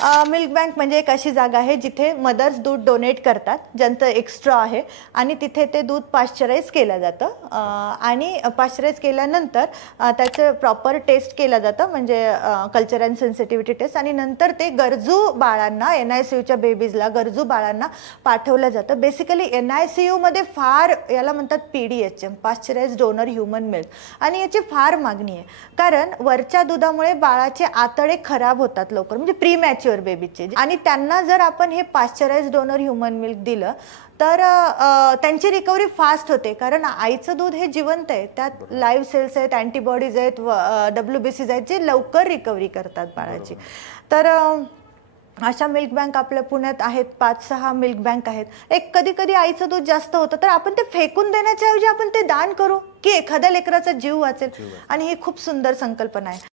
Milk bank म्हणजे एक अशी जागा आहे जिथे मदर्स दूध डोनेट करतात ज्यांचं एक्स्ट्रा आहे आणि तिथे ते दूध पाश्चराइज केलं जातं आणि पाश्चराइज केल्यानंतर त्याचं प्रॉपर टेस्ट केलं जातं म्हणजे कल्चर अँड सेन्सिटिव्हिटी टेस्ट आणि नंतर ते गरजू बाळांना NICUच्या बेबीजला गरजू बाळांना पाठवलं जातं। बेसिकली NICUमध्ये फार याला म्हणतात PDHM pasteurise donor human milk आणि याची फार मागणी आहे कारण वरच्या दुधामुळे बाळाचे आतडे खराब होतात लवकर म्हणजे प्रीमॅच्युअर बेबीचे आणि त्यांना जर आपण हे पाश्चराइज डोनर ह्यूमन मिल्क दिलं तर त्यांची रिकव्हरी फास्ट होते कारण आईचं दूध हे जिवंत आहे त्यात लाईव्ह सेल्स आहेत अँटीबॉडीज आहेत WBCs आहेत जे लवकर रिकव्हरी करतात बाळाची। तर अशा मिल्क बँक आपल्या पुण्यात आहेत 5-6 मिल्क बँक आहेत। एक कधी कधी आईचं दूध जास्त होतं तर आपण ते फेकून देण्याच्या ऐवजी आपण ते दान करू की एखाद्या लेकराचा जीव वाचेल आणि ही खूप सुंदर संकल्पना आहे।